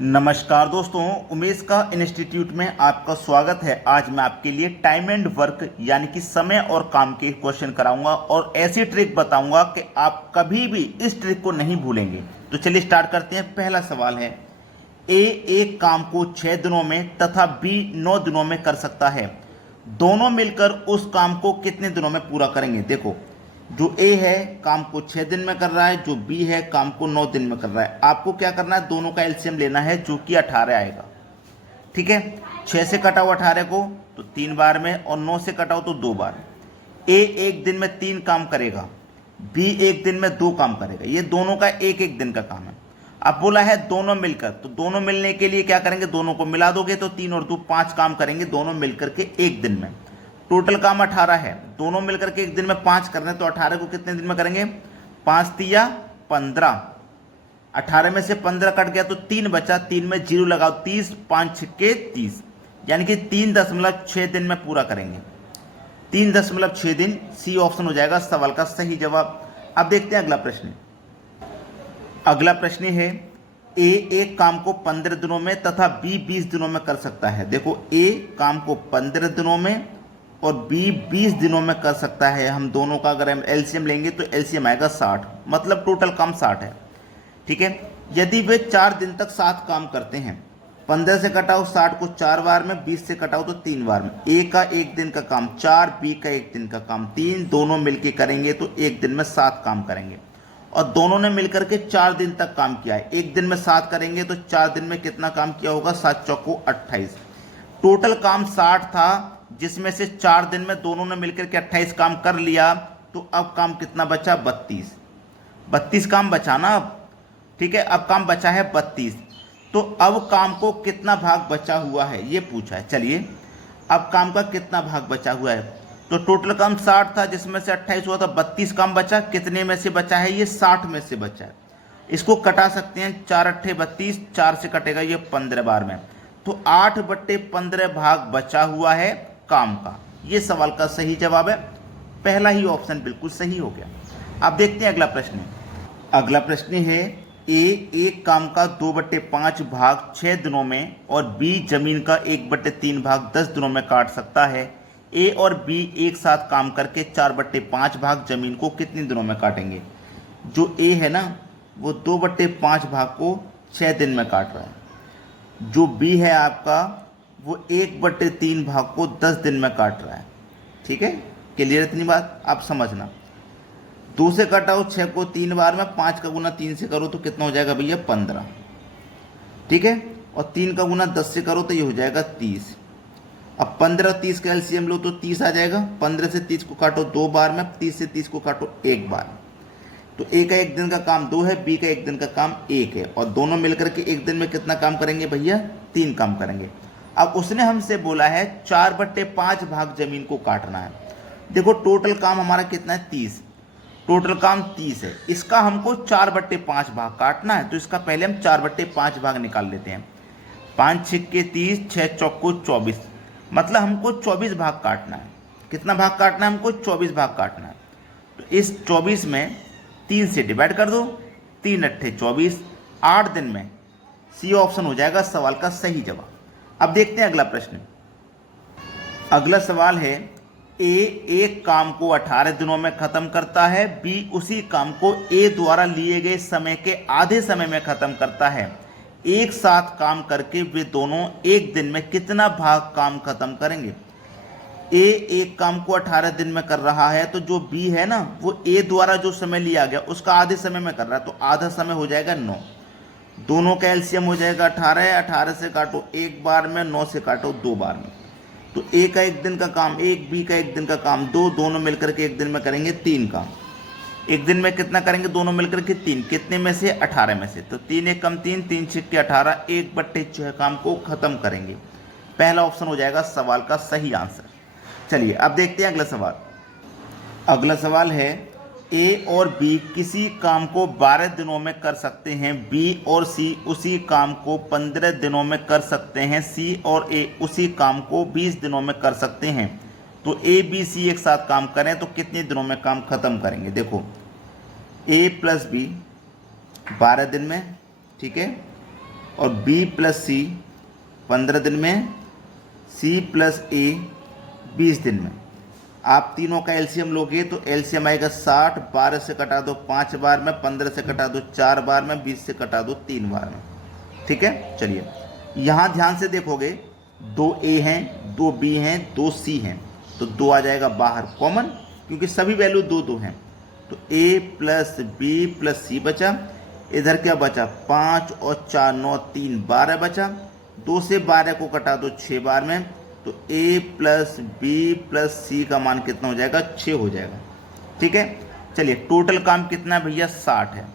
नमस्कार दोस्तों, उमेश का इंस्टीट्यूट में आपका स्वागत है। आज मैं आपके लिए टाइम एंड वर्क यानी कि समय और काम के क्वेश्चन कराऊंगा और ऐसी ट्रिक बताऊंगा कि आप कभी भी इस ट्रिक को नहीं भूलेंगे। तो चलिए स्टार्ट करते हैं। पहला सवाल है, ए एक काम को 6 दिनों में तथा बी 9 दिनों में कर सकता है। दोनों मिलकर उस काम को कितने दिनों में पूरा करेंगे। देखो, जो ए है काम को 6 दिन में कर रहा है, जो बी है काम को 9 दिन में कर रहा है। आपको क्या करना है, दोनों का एलसीएम लेना है जो कि 18 आएगा। ठीक है, 6 से कटाओ 18 को तो 3 बार में और 9 से कटाओ तो 2 बार। ए एक दिन में 3 काम करेगा, बी एक दिन में 2 काम करेगा। ये दोनों का एक एक दिन का काम है। अब बोला है दोनों मिलकर, तो दोनों मिलने के लिए क्या करेंगे, दोनों को मिला दोगे तो 3 और 2 5 काम करेंगे दोनों मिलकर के एक दिन में। टोटल काम 18 है, दोनों मिलकर के एक दिन में 5 करने, तो 18 को कितने दिन में करेंगे, 5 तिया 15। 18 में से 15 कट गया तो 3 बचा, 3 में 0 लगाओ, 30, 5 छिक्के 30, यानी कि 3.6 दिन में पूरा करेंगे। 3.6 दिन, सी ऑप्शन हो जाएगा सवाल का सही जवाब। अब देखते हैं अगला प्रश्न। अगला प्रश्न है, ए एक काम को 15 दिनों में तथा बी 20 दिनों में कर सकता है। देखो, ए काम को 15 दिनों में और बी 20 दिनों में कर सकता है। हम दोनों का अगर हम एलसीएम लेंगे तो एलसीएम आएगा 60, मतलब टोटल काम 60 है। ठीक है, यदि वे 4 दिन तक 7 काम करते हैं, 15 से कटाओ 60 को 4 बार में, 20 से कटाओ तो 3 बार में। ए का एक दिन का काम 4, बी का एक दिन का काम 3, दोनों मिलकर करेंगे तो एक दिन में 7 काम करेंगे। और दोनों ने मिलकर के 4 दिन तक काम किया है। एक दिन में 7 करेंगे तो 4 दिन में कितना काम किया होगा, 7 चौको 28। टोटल काम 60 था, जिसमें से 4 दिन में दोनों ने मिलकर के 28 काम कर लिया। तो अब काम कितना बचा, 32 काम बचा ना अब। ठीक है, अब काम बचा है 32। तो अब काम को कितना भाग बचा हुआ है ये पूछा है। चलिए, अब काम का कितना भाग बचा हुआ है, तो टोटल काम 60 था जिसमें से 28 हुआ, तो 32 काम बचा। कितने में से बचा है, ये 60 में से बचा है। इसको कटा सकते हैं, 4 अट्ठे 32, 4 से कटेगा ये 15 बार में, तो 8/15 भाग बचा हुआ है काम का। ये सवाल का सही जवाब है। पहला ही ऑप्शन बिल्कुल सही हो गया। अब देखते हैं अगला प्रश्न। अगला प्रश्न है, ए एक काम का 2/5 भाग 6 दिनों में और बी जमीन का 1/3 भाग 10 दिनों में काट सकता है। ए और बी एक साथ काम करके 4/5 भाग जमीन को कितने दिनों में काटेंगे। जो ए है ना, वो 2/5 भाग को 6 दिन में काट रहा है। जो बी है आपका, वो 1/3 भाग को 10 दिन में काट रहा है। ठीक है, क्लियर इतनी बात, आप समझना। 2 से कटाओ 6 को 3 बार में, 5 का गुना 3 से करो तो कितना हो जाएगा भैया, 15। ठीक है, और 3 का गुना 10 से करो तो ये हो जाएगा 30। अब 15 30 का एलसीएम लो तो 30 आ जाएगा। 15 से 30 को काटो 2 बार में, 30 से 30 को काटो 1 बार। तो ए का एक दिन का काम 2 है, बी का एक दिन का काम 1 है, और दोनों मिलकर के एक दिन में कितना काम करेंगे भैया, 3 काम करेंगे। अब उसने हमसे बोला है 4/5 भाग जमीन को काटना है। देखो, टोटल काम हमारा कितना है, 30। टोटल काम 30 है, इसका हमको 4/5 भाग काटना है। तो इसका पहले हम 4/5 भाग निकाल लेते हैं। 5 छिक्के 30, 6 चौको 24, मतलब हमको 24 भाग काटना है। कितना भाग काटना है हमको, 24 भाग काटना है। तो इस 24 में 3 से डिवाइड कर दो, 3 अट्ठे 24, 8 दिन में। सी ऑप्शन हो जाएगा सवाल का सही जवाब। अब देखते हैं अगला प्रश्न। अगला सवाल है, ए एक काम को 18 दिनों में खत्म करता है, बी उसी काम को ए द्वारा लिए गए समय के आधे समय में खत्म करता है। एक साथ काम करके वे दोनों एक दिन में कितना भाग काम खत्म करेंगे। ए एक काम को 18 दिन में कर रहा है, तो जो बी है ना, वो ए द्वारा जो समय लिया गया उसका आधे समय में कर रहा है, तो आधा समय हो जाएगा 9। दोनों का एलसीएम हो जाएगा 18 है। 18 से काटो 1 बार में, 9 से काटो 2 बार में। तो ए का एक दिन का काम 1, बी का एक दिन का काम 2, दोनों मिलकर के एक दिन में करेंगे 3 काम। एक दिन में कितना करेंगे दोनों मिलकर के 3, कितने में से, 18 में से। तो 3 एक कम 3, 3 छिक्के 18, 1/6 काम को खत्म करेंगे। पहला ऑप्शन हो जाएगा सवाल का सही आंसर। चलिए, अब देखते हैं अगला सवाल। अगला सवाल है, ए और बी किसी काम को 12 दिनों में कर सकते हैं, बी और सी उसी काम को 15 दिनों में कर सकते हैं, सी और ए उसी काम को 20 दिनों में कर सकते हैं। तो ए बी सी एक साथ काम करें तो कितने दिनों में काम खत्म करेंगे। देखो, ए प्लस बी 12 दिन में, ठीक है, और बी प्लस सी 15 दिन में, सी प्लस ए 20 दिन में। आप तीनों का एलसीएम लोगे तो एलसीएम आएगा 60, 12 से कटा दो 5 बार में, 15 से कटा दो 4 बार में, 20 से कटा दो 3 बार में। ठीक है, चलिए यहाँ ध्यान से देखोगे 2 ए हैं, 2 बी हैं, 2 सी हैं, तो 2 आ जाएगा बाहर कॉमन, क्योंकि सभी वैल्यू 2 2 हैं। तो ए प्लस बी प्लस सी बचा, इधर क्या बचा 5 और 4 9 3 12 बचा, 2 से 12 को कटा दो 6 बार में, तो ए प्लस बी प्लस सी का मान कितना हो जाएगा 6 हो जाएगा। ठीक है, चलिए टोटल काम कितना है भैया 60 है।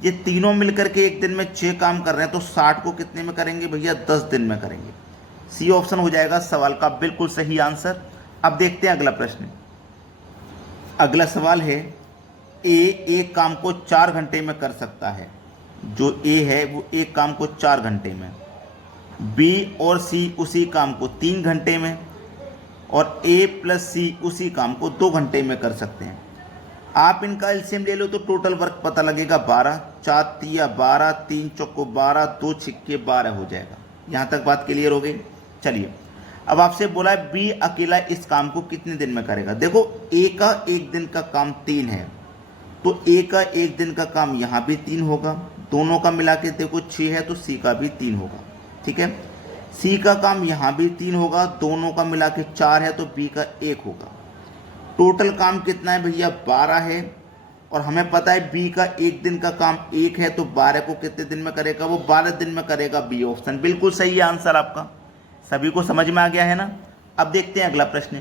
ये तीनों मिलकर के एक दिन में 6 काम कर रहे हैं, तो 60 को कितने में करेंगे भैया 10 दिन में करेंगे। सी ऑप्शन हो जाएगा सवाल का बिल्कुल सही आंसर। अब देखते हैं अगला प्रश्न। अगला सवाल है ए एक काम को 4 घंटे में कर सकता है। जो ए है वो एक काम को 4 घंटे में, बी और सी उसी काम को 3 घंटे में, और ए प्लस सी उसी काम को 2 घंटे में कर सकते हैं। आप इनका एलसीएम ले लो तो टोटल वर्क पता लगेगा 12, 4 तिया 12, 3 चौको 12, 2 छिक्के 12 हो जाएगा। यहाँ तक बात क्लियर हो गई। चलिए अब आपसे बोला है बी अकेला इस काम को कितने दिन में करेगा। देखो ए का एक दिन का काम 3 है, तो ए का एक दिन का काम यहाँ भी 3 होगा, दोनों का मिला के देखो 6 है, तो सी का भी 3 होगा। ठीक है, सी का काम यहाँ भी 3 होगा, दोनों का मिला के 4 है, तो बी का 1 होगा। टोटल काम कितना है भैया 12 है, और हमें पता है बी का एक दिन का काम 1 है, तो 12 को कितने दिन में करेगा, वो 12 दिन में करेगा। बी ऑप्शन बिल्कुल सही है आंसर आपका। सभी को समझ में आ गया है ना। अब देखते हैं अगला प्रश्न।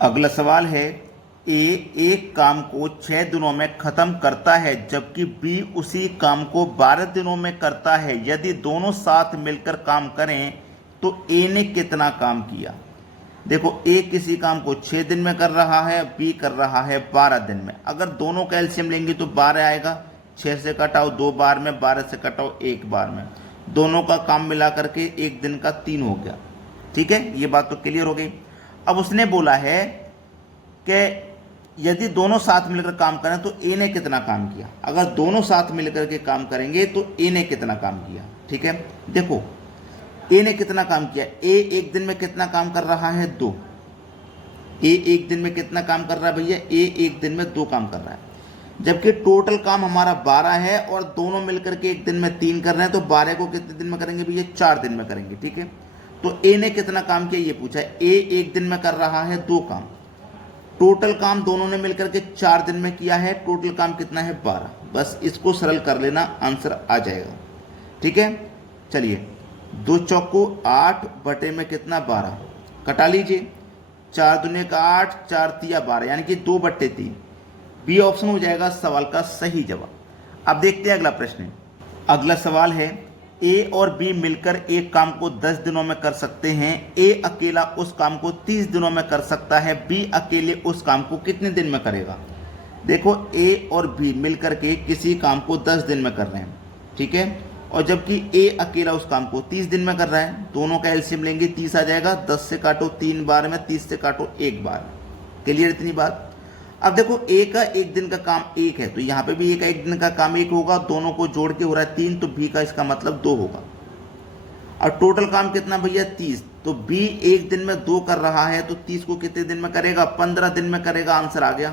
अगला सवाल है ए एक काम को 6 दिनों में खत्म करता है, जबकि बी उसी काम को 12 दिनों में करता है। यदि दोनों साथ मिलकर काम करें तो ए ने कितना काम किया। देखो ए किसी काम को 6 दिन में कर रहा है, बी कर रहा है 12 दिन में। अगर दोनों का एलसीएम लेंगे तो 12 आएगा, 6 से कटाओ 2 बार में, 12 से कटाओ 1 बार में, दोनों का काम मिला करके एक दिन का 3 हो गया। ठीक है, ये बात तो क्लियर हो गई। अब उसने बोला है कि यदि दोनों साथ मिलकर काम करें तो ए ने कितना काम किया। अगर दोनों साथ मिलकर के काम करेंगे तो ए ने कितना काम किया। ठीक है, देखो ए ने कितना काम किया। ए एक दिन में कितना काम कर रहा है 2। ए एक दिन में कितना काम कर रहा है भैया, ए एक दिन में 2 काम कर रहा है, जबकि टोटल काम हमारा 12 है और दोनों मिलकर के एक दिन में 3 कर रहे हैं, तो 12 को कितने दिन में करेंगे भैया 4 दिन में करेंगे। ठीक है, तो ए ने कितना काम किया ये पूछा है। ए एक दिन में कर रहा है 2 काम, टोटल काम दोनों ने मिलकर के 4 दिन में किया है, टोटल काम कितना है 12। बस इसको सरल कर लेना, आंसर आ जाएगा। ठीक है, चलिए 2 चौको 8 बटे में कितना 12, कटा लीजिए, 4 दूने का 8, 4 तिया 12, यानी कि 2 बट्टे 3। बी ऑप्शन हो जाएगा सवाल का सही जवाब। अब देखते हैं अगला प्रश्न। अगला सवाल है ए और बी मिलकर एक काम को 10 दिनों में कर सकते हैं। ए अकेला उस काम को 30 दिनों में कर सकता है। बी अकेले उस काम को कितने दिन में करेगा। देखो ए और बी मिलकर के किसी काम को 10 दिन में कर रहे हैं। ठीक है, और जबकि ए अकेला उस काम को 30 दिन में कर रहा है, दोनों का एलसीएम लेंगे 30 आ जाएगा, 10 से काटो 3 बार में, 30 से काटो 1 बार। क्लियर इतनी बात। अब देखो ए का एक दिन का काम 1 है, तो यहाँ पे भी ए का एक दिन का काम 1 होगा, दोनों को जोड़ के हो रहा है 3, तो बी का इसका मतलब 2 होगा। और टोटल काम कितना भैया 30, तो बी एक दिन में 2 कर रहा है, तो 30 को कितने दिन में करेगा 15 दिन में करेगा। आंसर आ गया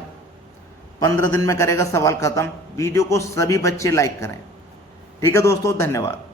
15 दिन में करेगा, सवाल खत्म। वीडियो को सभी बच्चे लाइक करें। ठीक है दोस्तों, धन्यवाद।